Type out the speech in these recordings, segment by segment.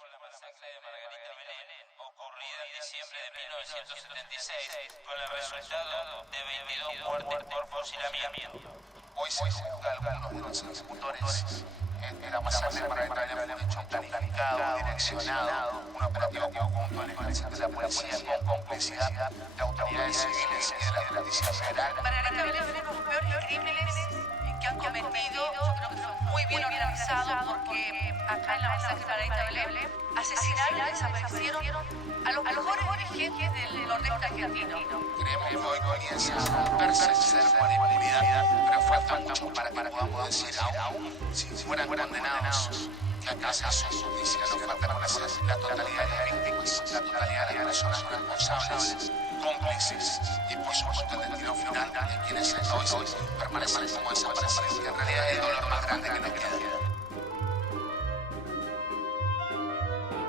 Con la masacre de Margarita Belén, ocurrida en diciembre de 1976, con el resultado de 22 muertes por fusilamiento. Hoy se juzga a algunos de los ejecutores de la masacre de Margarita Belén fue un hecho planificado, direccionado, un operativo conjunto del ejército de la policía con complicidad de autoridades civiles y de la Justicia Federal. Margarita Belén fue uno de los peores crímenes que han cometido. Yo creo que fue muy bien organizado porque acá en la masacre de Margarita Belén asesinaron y desaparecieron a los mejores dirigentes del nordeste argentino. Creemos que hoy comienza a persistir con impunidad, pero falta mucho para que podamos decir aún si fueran condenados que acá se hace justicia. Nos falta conocer la totalidad de las víctimas, la totalidad de las personas responsables, cómplices y por supuesto el destino final de quienes hasta hoy permanecen como desaparecidos, que en realidad es el dolor más grande que nos queda.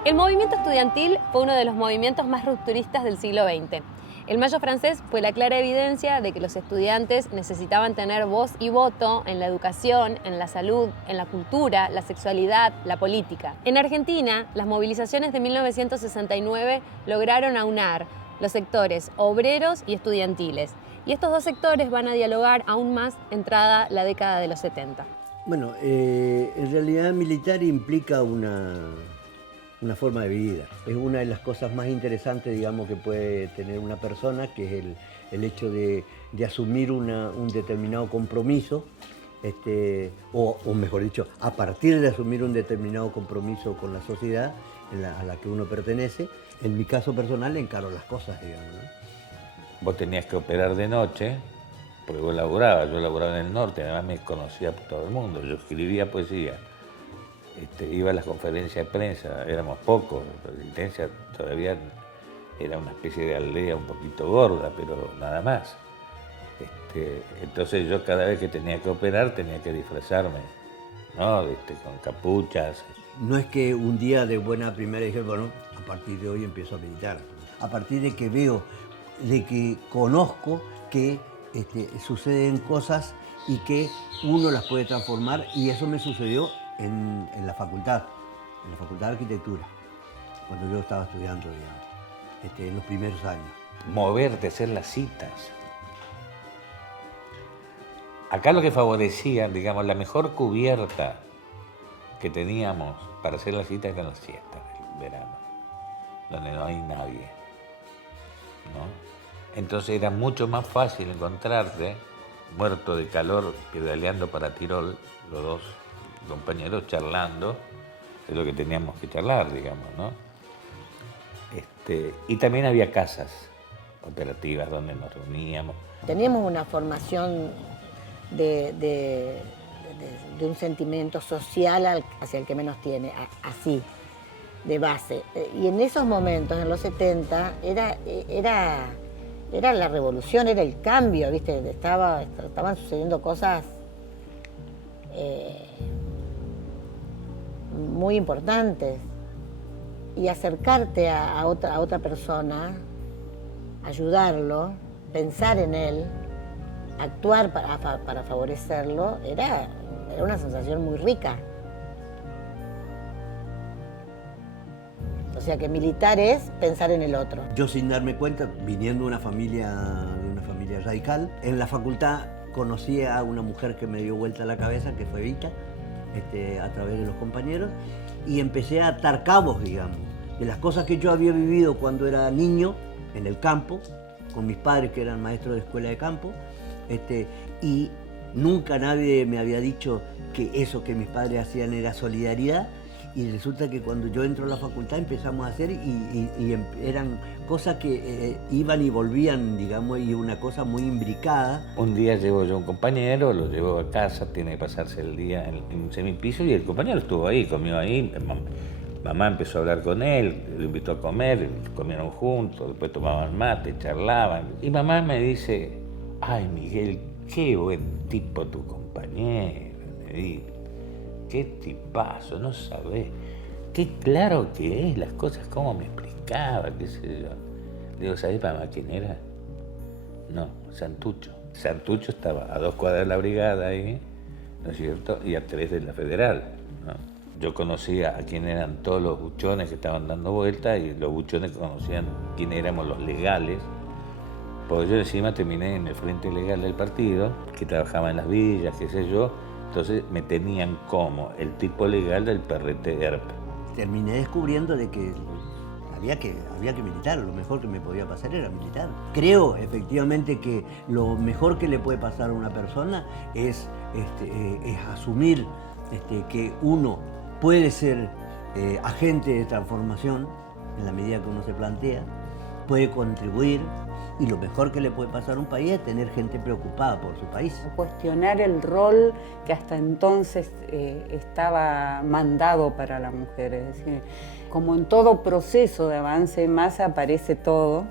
El movimiento estudiantil fue uno de los movimientos más rupturistas del siglo XX. El Mayo francés fue la clara evidencia de que los estudiantes necesitaban tener voz y voto en la educación, en la salud, en la cultura, la sexualidad, la política. En Argentina, las movilizaciones de 1969 lograron aunar los sectores obreros y estudiantiles. Y estos dos sectores van a dialogar aún más entrada la década de los 70. Bueno, en realidad militar implica una forma de vida. Es una de las cosas más interesantes, digamos, que puede tener una persona, que es el hecho de asumir un determinado compromiso, o mejor dicho, a partir de asumir un determinado compromiso con la sociedad a la que uno pertenece. En mi caso personal encaro las cosas, digamos, ¿no? Vos tenías que operar de noche, porque yo laburaba en el norte, además me conocía por todo el mundo, yo escribía poesía. Iba a las conferencias de prensa, éramos pocos, la Resistencia todavía era una especie de aldea un poquito gorda, pero nada más. Entonces yo cada vez que tenía que operar tenía que disfrazarme, ¿no? Con capuchas. No es que un día de buena primera dije, bueno, a partir de hoy empiezo a meditar. A partir de que veo, de que conozco que suceden cosas y que uno las puede transformar, y eso me sucedió en la facultad de arquitectura, cuando yo estaba estudiando, digamos, en los primeros años. Moverte, hacer las citas. Acá lo que favorecía, digamos, la mejor cubierta que teníamos para hacer las citas eran las siestas del verano, donde no hay nadie, ¿no? Entonces era mucho más fácil encontrarte, muerto de calor, pedaleando para Tirol, los dos compañeros charlando de lo que teníamos que charlar, digamos, ¿no? Y también había casas operativas donde nos reuníamos. Teníamos una formación de un sentimiento social hacia el que menos tiene, así, de base. Y en esos momentos, en los 70, era la revolución, era el cambio, ¿viste? Estaban sucediendo cosas muy importantes, y acercarte a otra persona, ayudarlo, pensar en él, actuar para favorecerlo, era una sensación muy rica. O sea que militar es pensar en el otro. Yo, sin darme cuenta, viniendo de una familia radical, en la facultad conocí a una mujer que me dio vuelta la cabeza, que fue Vita, a través de los compañeros, y empecé a atar cabos, digamos, de las cosas que yo había vivido cuando era niño en el campo, con mis padres que eran maestros de escuela de campo, y nunca nadie me había dicho que eso que mis padres hacían era solidaridad, y resulta que cuando yo entro a la facultad empezamos a hacer y eran cosas que iban y volvían, digamos, y una cosa muy imbricada. Un día llevo yo a un compañero, lo llevo a casa, tiene que pasarse el día en un semipiso, y el compañero estuvo ahí, comió ahí. Mamá empezó a hablar con él, lo invitó a comer, comieron juntos, después tomaban mate, charlaban. Y mamá me dice, ay, Miguel, qué buen tipo tu compañero, me dice. Qué tipazo, no sabés. Qué claro que es las cosas, cómo me explicaba, qué sé yo. Le digo, ¿sabés mamá quién era? No, Santucho. Santucho estaba a 2 cuadras de la brigada ahí, ¿no es cierto? Y a 3 de la Federal, ¿no? yo conocía a quién eran todos los buchones que estaban dando vueltas y los buchones conocían quién éramos los legales. Porque yo encima terminé en el frente legal del partido, que trabajaba en las villas, qué sé yo, entonces me tenían como el tipo legal del PRT-ERP. Terminé descubriendo de que había que militar, lo mejor que me podía pasar era militar. Creo efectivamente que lo mejor que le puede pasar a una persona es asumir que uno puede ser agente de transformación en la medida que uno se plantea, puede contribuir, y lo mejor que le puede pasar a un país es tener gente preocupada por su país. Cuestionar el rol que hasta entonces estaba mandado para la mujer, es decir, como en todo proceso de avance en masa aparece todo,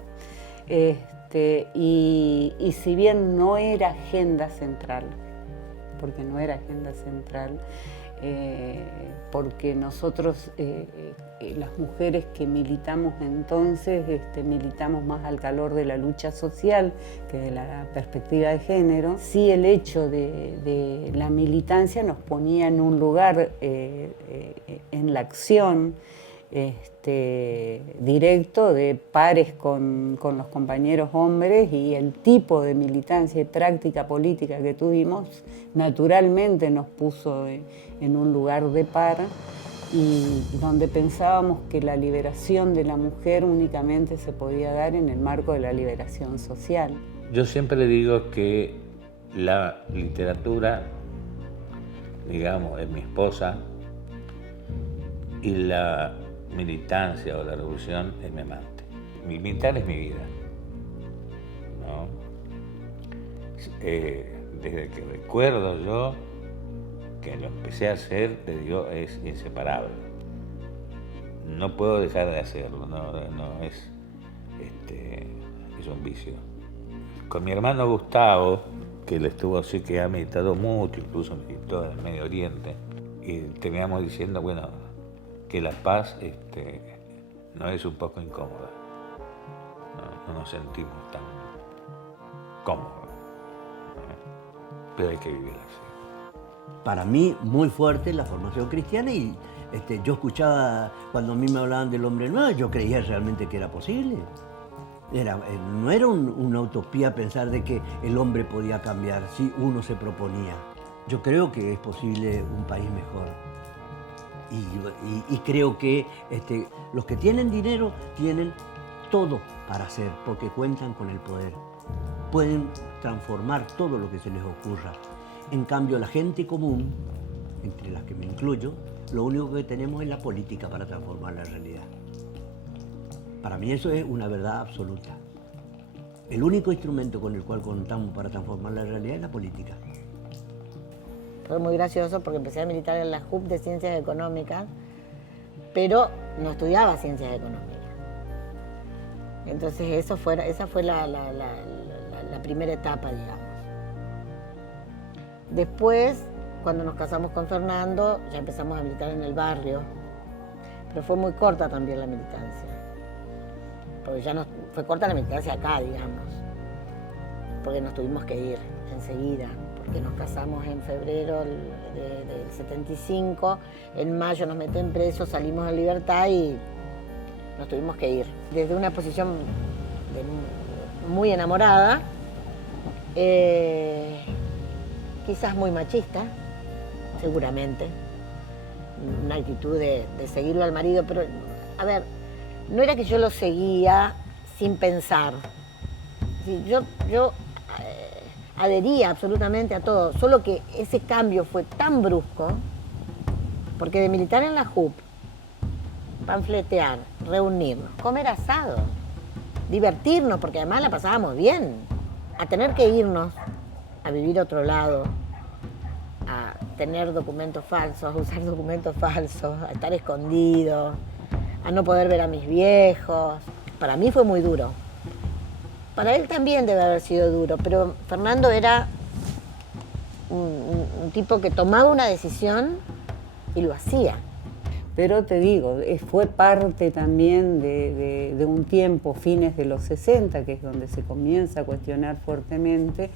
y si bien no era agenda central, porque no era agenda central, porque nosotros, las mujeres que militamos entonces, militamos más al calor de la lucha social que de la perspectiva de género. Sí, el hecho de la militancia nos ponía en un lugar en la acción directo de pares con los compañeros hombres, y el tipo de militancia y práctica política que tuvimos naturalmente nos puso en un lugar de par, y donde pensábamos que la liberación de la mujer únicamente se podía dar en el marco de la liberación social. Yo siempre le digo que la literatura, digamos, es mi esposa, y la militancia o la revolución es mi amante. Militar es mi vida, ¿no? Desde que recuerdo yo que lo empecé a hacer, te digo, es inseparable. No puedo dejar de hacerlo, no es un vicio. Con mi hermano Gustavo, que él estuvo así, que ha meditado mucho, incluso meditó en el Medio Oriente, y terminamos diciendo, bueno, que la paz no es un poco incómoda, no nos sentimos tan cómodos, pero hay que vivir así. Para mí, muy fuerte la formación cristiana, y yo escuchaba cuando a mí me hablaban del hombre nuevo, yo creía realmente que era posible. No era una utopía pensar de que el hombre podía cambiar si uno se proponía. Yo creo que es posible un país mejor. Y creo que los que tienen dinero tienen todo para hacer, porque cuentan con el poder. Pueden transformar todo lo que se les ocurra. En cambio, la gente común, entre las que me incluyo, lo único que tenemos es la política para transformar la realidad. Para mí eso es una verdad absoluta. El único instrumento con el cual contamos para transformar la realidad es la política. Fue muy gracioso porque empecé a militar en la JUP de Ciencias Económicas, pero no estudiaba Ciencias Económicas. Entonces esa fue la primera etapa, digamos. Después, cuando nos casamos con Fernando, ya empezamos a militar en el barrio, pero fue muy corta también la militancia. Porque ya fue corta la militancia acá, digamos, porque nos tuvimos que ir enseguida, porque nos casamos en febrero del 75, en mayo nos meten presos, salimos en libertad y nos tuvimos que ir. Desde una posición muy enamorada, quizás muy machista, seguramente, una actitud de seguirlo al marido, pero, a ver, no era que yo lo seguía sin pensar. Yo adhería absolutamente a todo, solo que ese cambio fue tan brusco, porque de militar en la JUP, panfletear, reunirnos, comer asado, divertirnos, porque además la pasábamos bien, a tener que irnos a vivir a otro lado, a tener documentos falsos, a usar documentos falsos, a estar escondido, a no poder ver a mis viejos. Para mí fue muy duro. Para él también debe haber sido duro, pero Fernando era un tipo que tomaba una decisión y lo hacía. Pero te digo, fue parte también de un tiempo, fines de los 60, que es donde se comienza a cuestionar fuertemente,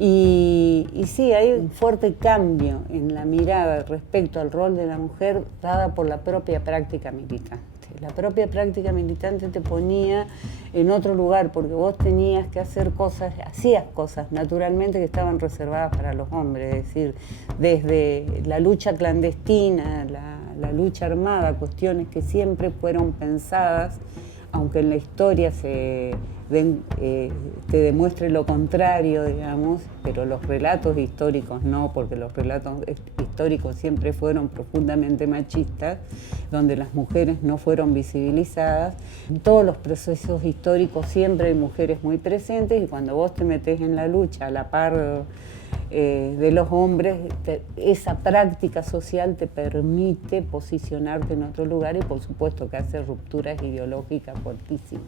Y sí, hay un fuerte cambio en la mirada respecto al rol de la mujer dada por la propia práctica militante. La propia práctica militante te ponía en otro lugar porque vos tenías que hacer cosas, hacías cosas naturalmente que estaban reservadas para los hombres, es decir, desde la lucha clandestina, la lucha armada, cuestiones que siempre fueron pensadas, aunque en la historia te demuestre lo contrario, digamos, pero los relatos históricos no, porque los relatos históricos siempre fueron profundamente machistas, donde las mujeres no fueron visibilizadas. En todos los procesos históricos siempre hay mujeres muy presentes y cuando vos te metés en la lucha a la par de los hombres, esa práctica social te permite posicionarte en otro lugar y por supuesto que hace rupturas ideológicas fuertísimas.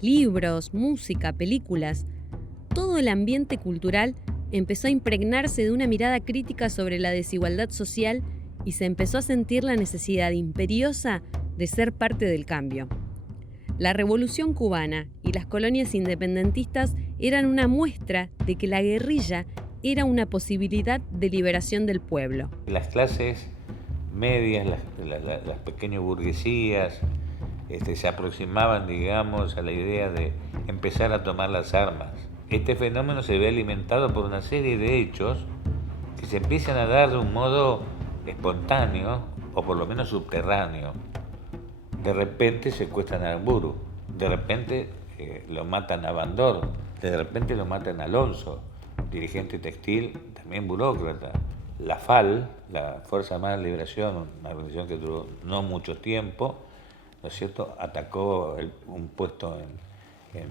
Libros, música, películas, todo el ambiente cultural empezó a impregnarse de una mirada crítica sobre la desigualdad social y se empezó a sentir la necesidad imperiosa de ser parte del cambio. La Revolución Cubana y las colonias independentistas eran una muestra de que la guerrilla era una posibilidad de liberación del pueblo. Las clases medias, las pequeñas burguesías, se aproximaban, digamos, a la idea de empezar a tomar las armas. Este fenómeno se ve alimentado por una serie de hechos que se empiezan a dar de un modo espontáneo, o por lo menos subterráneo. De repente secuestran a Aramburu, de repente lo matan a Bandor, de repente lo matan a Alonso, dirigente textil, también burócrata. La FAL, la Fuerza Armada de Liberación, una organización que duró no mucho tiempo, ¿no es cierto?, atacó un puesto en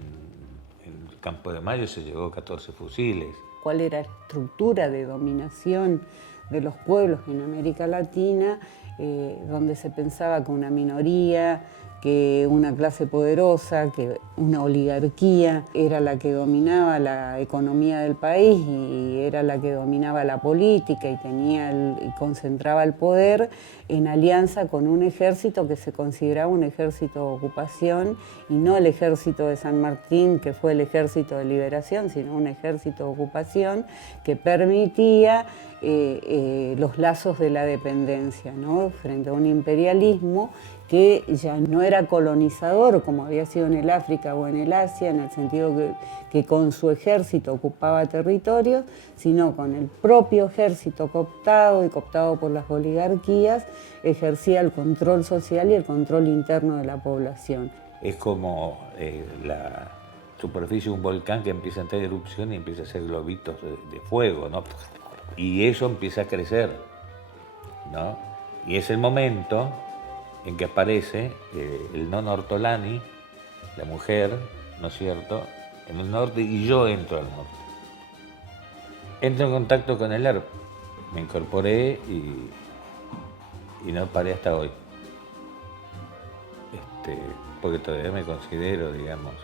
el Campo de Mayo, se llevó 14 fusiles. ¿Cuál era la estructura de dominación de los pueblos en América Latina, donde se pensaba que una minoría, que una clase poderosa, que una oligarquía era la que dominaba la economía del país y era la que dominaba la política y y concentraba el poder en alianza con un ejército que se consideraba un ejército de ocupación y no el ejército de San Martín, que fue el ejército de liberación, sino un ejército de ocupación que permitía los lazos de la dependencia, ¿no?, frente a un imperialismo que ya no era colonizador como había sido en el África o en el Asia, en el sentido que con su ejército ocupaba territorios, sino con el propio ejército cooptado y cooptado por las oligarquías, ejercía el control social y el control interno de la población. Es como la superficie de un volcán que empieza a entrar en erupción y empieza a hacer globitos de fuego, ¿no? Y eso empieza a crecer, ¿no? Y es el momento en que aparece el non ortolani, la mujer, ¿no es cierto?, en el norte, y yo entro al norte. Entro en contacto con el ERP, me incorporé y no paré hasta hoy. Porque todavía me considero, digamos,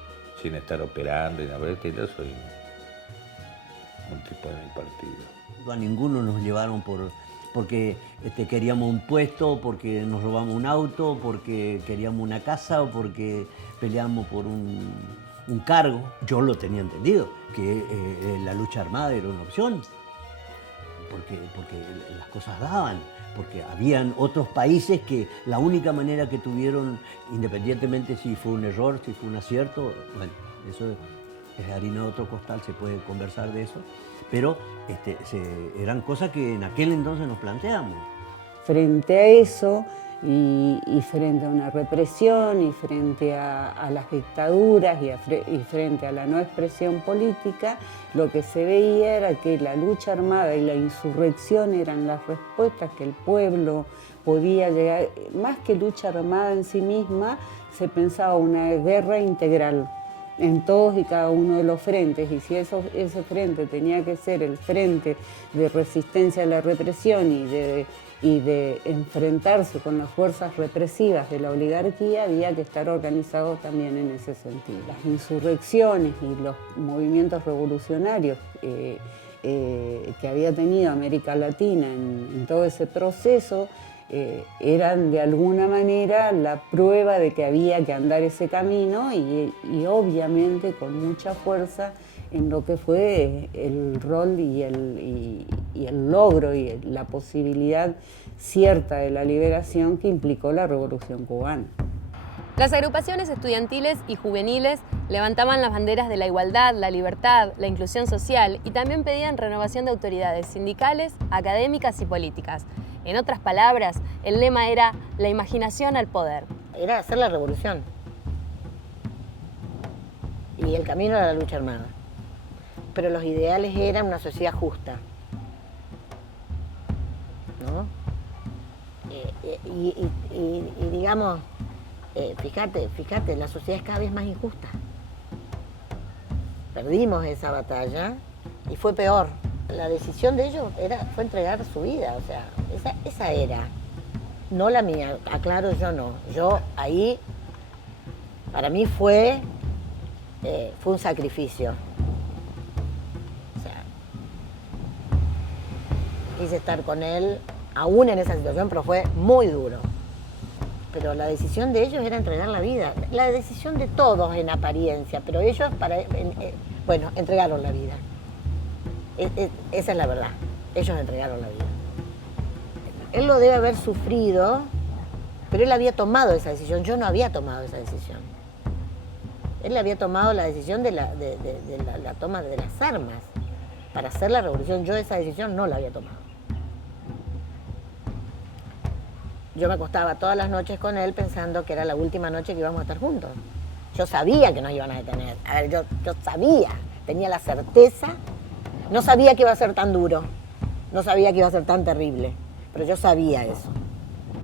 sin estar operando y nada por el estilo, soy un tipo de mi partido. A ninguno nos llevaron porque queríamos un puesto, porque nos robamos un auto, porque queríamos una casa o porque peleamos por un cargo. Yo lo tenía entendido, que la lucha armada era una opción, porque las cosas daban, porque habían otros países que la única manera que tuvieron, independientemente si fue un error, si fue un acierto, bueno, eso es harina de otro costal, se puede conversar de eso, pero eran cosas que en aquel entonces nos planteamos. Frente a eso y frente a una represión y frente a las dictaduras y frente a la no expresión política, lo que se veía era que la lucha armada y la insurrección eran las respuestas que el pueblo podía llegar. Más que lucha armada en sí misma, se pensaba una guerra integral en todos y cada uno de los frentes, y si ese frente tenía que ser el frente de resistencia a la represión y de enfrentarse con las fuerzas represivas de la oligarquía, había que estar organizado también en ese sentido. Las insurrecciones y los movimientos revolucionarios que había tenido América Latina en todo ese proceso eran de alguna manera la prueba de que había que andar ese camino y obviamente con mucha fuerza en lo que fue el rol y el logro y la posibilidad cierta de la liberación que implicó la Revolución Cubana. Las agrupaciones estudiantiles y juveniles levantaban las banderas de la igualdad, la libertad, la inclusión social y también pedían renovación de autoridades sindicales, académicas y políticas. En otras palabras, el lema era la imaginación al poder. Era hacer la revolución. Y el camino era la lucha armada. Pero los ideales eran una sociedad justa, ¿no? Y digamos, fíjate, la sociedad es cada vez más injusta. Perdimos esa batalla y fue peor. La decisión de ellos fue entregar su vida, o sea, esa era, no la mía, aclaro, yo no. Yo ahí, para mí fue un sacrificio. O sea, quise estar con él, aún en esa situación, pero fue muy duro. Pero la decisión de ellos era entregar la vida. La decisión de todos en apariencia, pero ellos, entregaron la vida. Esa es la verdad. Ellos entregaron la vida. Él lo debe haber sufrido, pero él había tomado esa decisión. Yo no había tomado esa decisión. Él había tomado la decisión de la toma de las armas para hacer la revolución. Yo esa decisión no la había tomado. Yo me acostaba todas las noches con él pensando que era la última noche que íbamos a estar juntos. Yo sabía que nos iban a detener. A ver, yo sabía, tenía la certeza. No sabía que iba a ser tan duro, no sabía que iba a ser tan terrible, pero yo sabía eso.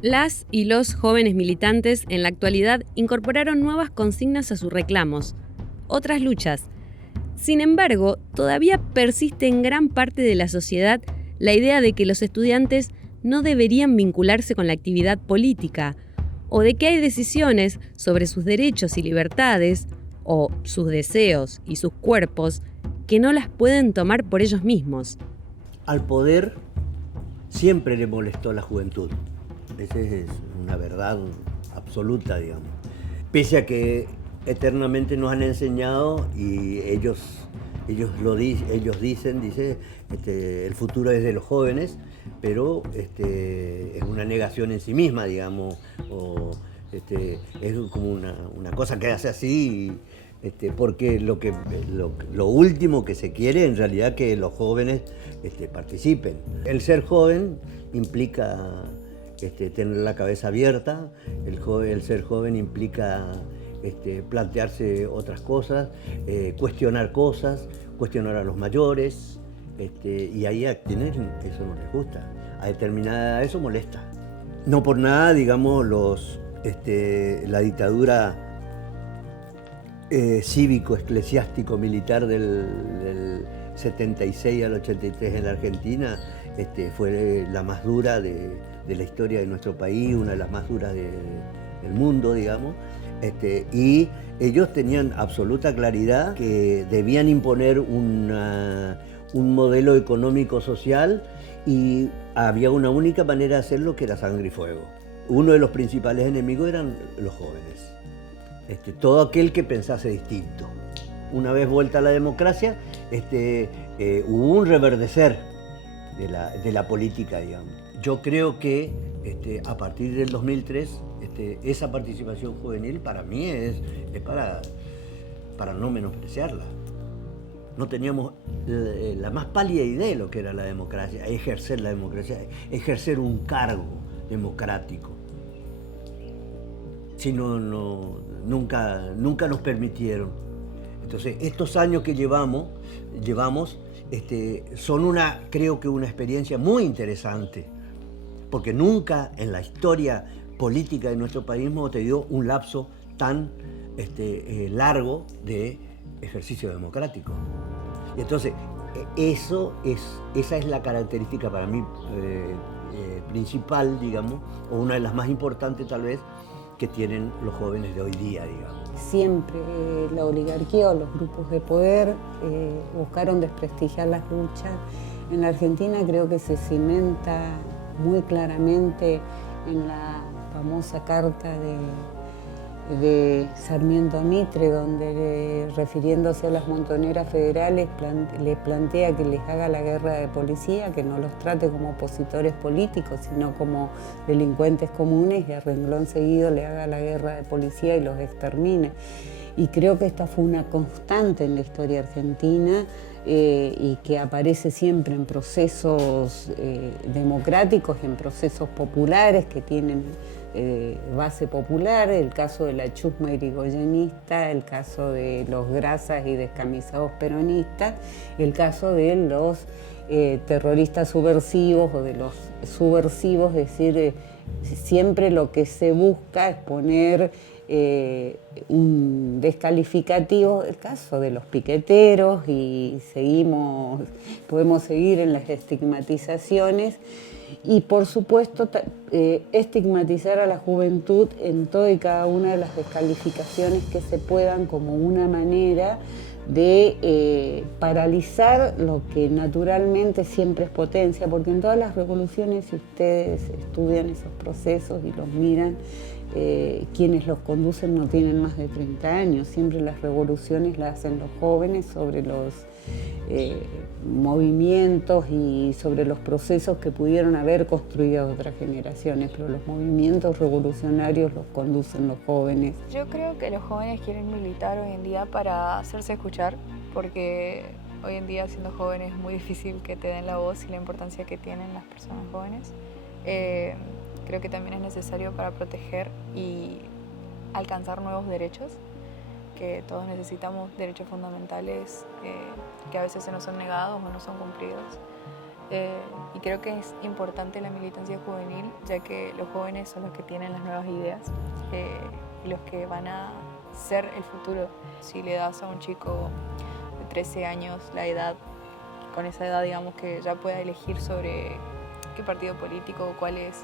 Las y los jóvenes militantes en la actualidad incorporaron nuevas consignas a sus reclamos, otras luchas. Sin embargo, todavía persiste en gran parte de la sociedad la idea de que los estudiantes no deberían vincularse con la actividad política, o de que hay decisiones sobre sus derechos y libertades, o sus deseos y sus cuerpos, que no las pueden tomar por ellos mismos. Al poder siempre le molestó la juventud. Esa es una verdad absoluta, digamos. Pese a que eternamente nos han enseñado y ellos dicen, el futuro es de los jóvenes, pero es una negación en sí misma, digamos, es como una cosa que hace así. Porque lo último que se quiere en realidad que los jóvenes participen. El ser joven implica tener la cabeza abierta, el ser joven implica plantearse otras cosas, cuestionar a los mayores, y ahí a quienes eso no les gusta. A determinada edad eso molesta. No por nada, digamos, la dictadura cívico-eclesiástico-militar del 76 al 83 en la Argentina fue la más dura de la historia de nuestro país, una de las más duras del mundo, digamos. Y ellos tenían absoluta claridad que debían imponer un modelo económico-social y había una única manera de hacerlo que era sangre y fuego. Uno de los principales enemigos eran los jóvenes. Todo aquel que pensase distinto. Una vez vuelta a la democracia, hubo un reverdecer de la política, digamos. Yo creo que a partir del 2003, esa participación juvenil para mí es para no menospreciarla. No teníamos la más pálida idea de lo que era la democracia, ejercer la democracia, ejercer un cargo democrático. Si nunca nos permitieron. Entonces, estos años que llevamos son creo que una experiencia muy interesante, porque nunca en la historia política de nuestro país hemos tenido un lapso tan largo de ejercicio democrático. Y entonces, esa es la característica para mí principal, digamos, o una de las más importantes tal vez, que tienen los jóvenes de hoy día, digamos. Siempre la oligarquía o los grupos de poder buscaron desprestigiar las luchas. En la Argentina creo que se cimenta muy claramente en la famosa carta de Sarmiento Mitre, donde refiriéndose a las montoneras federales le plantea que les haga la guerra de policía, que no los trate como opositores políticos, sino como delincuentes comunes, y a renglón seguido le haga la guerra de policía y los extermine. Y creo que esta fue una constante en la historia argentina y que aparece siempre en procesos democráticos, en procesos populares que tienen base popular, el caso de la chusma irigoyenista, el caso de los grasas y descamisados peronistas, el caso de los terroristas subversivos o de los subversivos, es decir, siempre lo que se busca es poner un descalificativo, el caso de los piqueteros, y podemos seguir en las estigmatizaciones. Y por supuesto estigmatizar a la juventud en toda y cada una de las descalificaciones que se puedan, como una manera de paralizar lo que naturalmente siempre es potencia, porque en todas las revoluciones, si ustedes estudian esos procesos y los miran, quienes los conducen no tienen más de 30 años, siempre las revoluciones las hacen los jóvenes sobre los movimientos y sobre los procesos que pudieron haber construido otras generaciones, pero los movimientos revolucionarios los conducen los jóvenes. Yo creo que los jóvenes quieren militar hoy en día para hacerse escuchar, porque hoy en día siendo joven es muy difícil que te den la voz y la importancia que tienen las personas jóvenes. Creo que también es necesario para proteger y alcanzar nuevos derechos, que todos necesitamos derechos fundamentales que a veces se nos son negados o no son cumplidos. Y creo que es importante la militancia juvenil, ya que los jóvenes son los que tienen las nuevas ideas y los que van a ser el futuro. Si le das a un chico de 13 años la edad, con esa edad digamos que ya pueda elegir sobre qué partido político o cuál es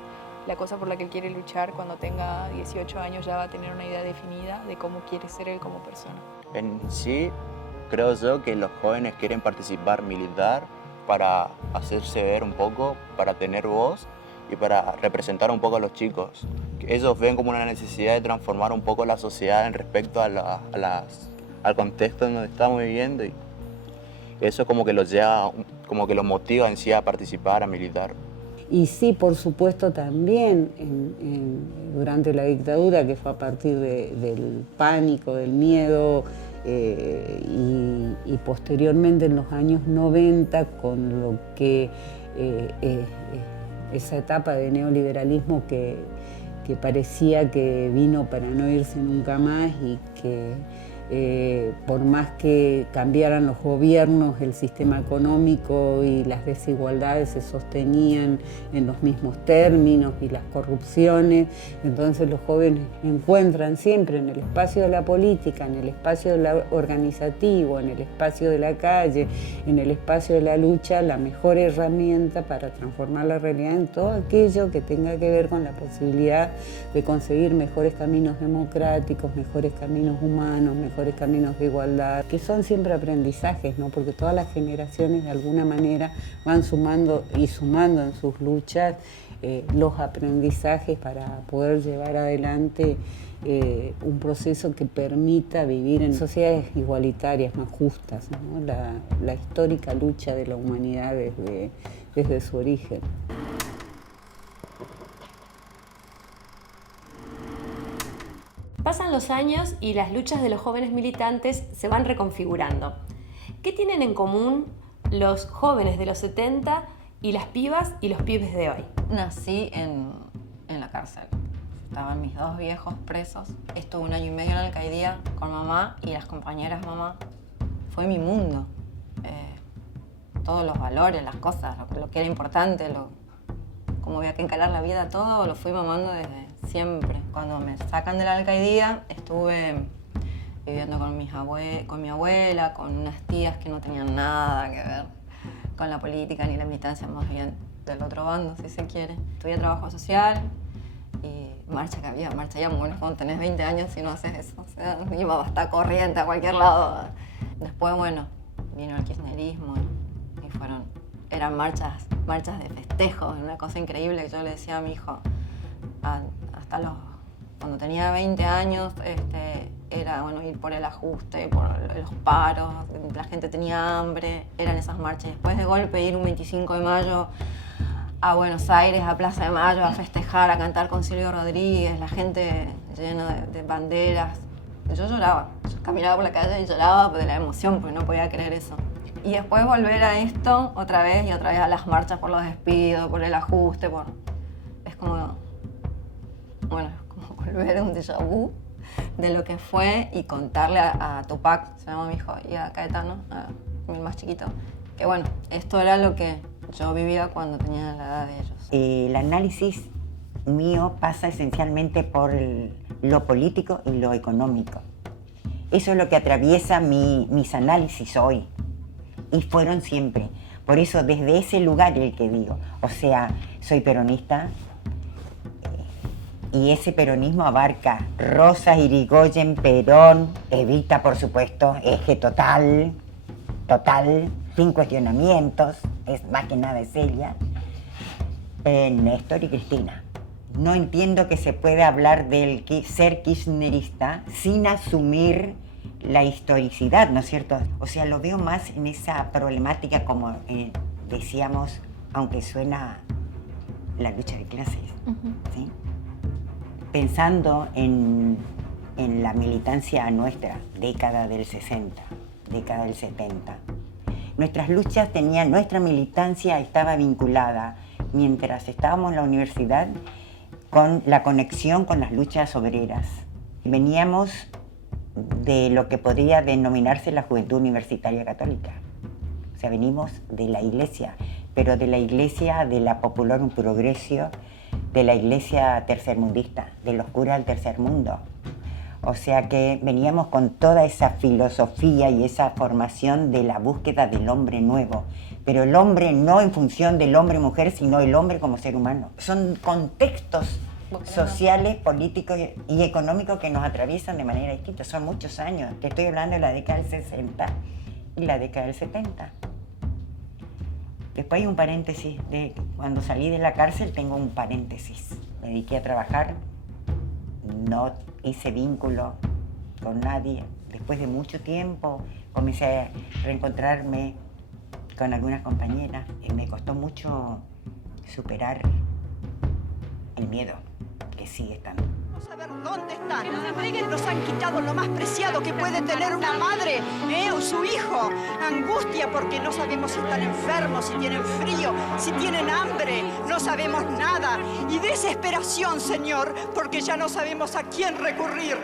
la cosa por la que él quiere luchar, cuando tenga 18 años ya va a tener una idea definida de cómo quiere ser él como persona. En sí, creo yo que los jóvenes quieren participar, militar, para hacerse ver un poco, para tener voz y para representar un poco a los chicos. Ellos ven como una necesidad de transformar un poco la sociedad en respecto al contexto en donde estamos viviendo, y eso como que los lleva, como que los motiva en sí a participar, a militar. Y sí, por supuesto, también durante la dictadura, que fue a partir del pánico, del miedo, y posteriormente en los años 90, con lo que esa etapa de neoliberalismo que parecía que vino para no irse nunca más, y que por más que cambiaran los gobiernos, el sistema económico y las desigualdades se sostenían en los mismos términos, y las corrupciones. Entonces los jóvenes encuentran siempre en el espacio de la política, en el espacio organizativo, en el espacio de la calle, en el espacio de la lucha, la mejor herramienta para transformar la realidad en todo aquello que tenga que ver con la posibilidad de conseguir mejores caminos democráticos, mejores caminos humanos, mejores caminos de igualdad, que son siempre aprendizajes, ¿no? Porque todas las generaciones de alguna manera van sumando en sus luchas los aprendizajes para poder llevar adelante un proceso que permita vivir en sociedades igualitarias, más justas, ¿no? La histórica lucha de la humanidad desde su origen. Pasan los años y las luchas de los jóvenes militantes se van reconfigurando. ¿Qué tienen en común los jóvenes de los 70 y las pibas y los pibes de hoy? Nací en la cárcel. Estaban mis dos viejos presos. Estuve 1 año y medio en la alcaidía con mamá y las compañeras mamá. Fue mi mundo. Todos los valores, las cosas, lo que era importante, cómo había que encarar la vida, todo lo fui mamando desde siempre. Cuando me sacan de la alcaidía, estuve viviendo con mi abuela, con unas tías que no tenían nada que ver con la política ni la militancia, más bien del otro bando, si se quiere. Estudié trabajo social y marcha que había, marcha ya, bueno, cuando tenés 20 años y no haces eso, o sea, iba hasta corriente a cualquier lado. Después, bueno, vino el kirchnerismo y eran marchas de festejo, una cosa increíble que yo le decía a mi hijo, cuando tenía 20 años, era bueno, ir por el ajuste, por los paros, la gente tenía hambre, eran esas marchas. Después de golpe ir un 25 de mayo a Buenos Aires, a Plaza de Mayo, a festejar, a cantar con Silvio Rodríguez, la gente llena de banderas. Yo lloraba, yo caminaba por la calle y lloraba de la emoción, porque no podía creer eso. Y después volver a esto otra vez y otra vez a las marchas por los despidos, por el ajuste, es como, bueno, es como volver a un déjà vu de lo que fue y contarle a Tupac, se llama mi hijo, y a Caetano, mi más chiquito, que bueno, esto era lo que yo vivía cuando tenía la edad de ellos. El análisis mío pasa esencialmente por lo político y lo económico. Eso es lo que atraviesa mis análisis hoy. Y fueron siempre. Por eso desde ese lugar el que digo. O sea, soy peronista y ese peronismo abarca Rosas, Irigoyen, Perón, Evita, por supuesto, eje total, sin cuestionamientos, es más que nada es ella, Néstor y Cristina. No entiendo que se pueda hablar del ser kirchnerista sin asumir la historicidad, ¿no es cierto? O sea, lo veo más en esa problemática, como decíamos, aunque suena la lucha de clases, ¿sí? Pensando en la militancia nuestra, década del 60, década del 70. Nuestras luchas nuestra militancia estaba vinculada, mientras estábamos en la universidad, con la conexión con las luchas obreras. Veníamos de lo que podría denominarse la Juventud Universitaria Católica. O sea, venimos de la iglesia, pero de la iglesia de la Popular Progresio, de la iglesia tercermundista, de los curas del tercer mundo. O sea que veníamos con toda esa filosofía y esa formación de la búsqueda del hombre nuevo, pero el hombre no en función del hombre-mujer, sino el hombre como ser humano. Son contextos sociales, políticos y económicos que nos atraviesan de manera distinta. Son muchos años. Te estoy hablando de la década del 60 y la década del 70. Después hay un paréntesis de cuando salí de la cárcel, tengo un paréntesis. Me dediqué a trabajar, no hice vínculo con nadie. Después de mucho tiempo comencé a reencontrarme con algunas compañeras y me costó mucho superar el miedo que sigue estando. Vamos a ver dónde están. Nos han quitado lo más preciado que puede tener una madre, o su hijo. Angustia porque no sabemos si están enfermos, si tienen frío, si tienen hambre. No sabemos nada. Y desesperación, Señor, porque ya no sabemos a quién recurrir.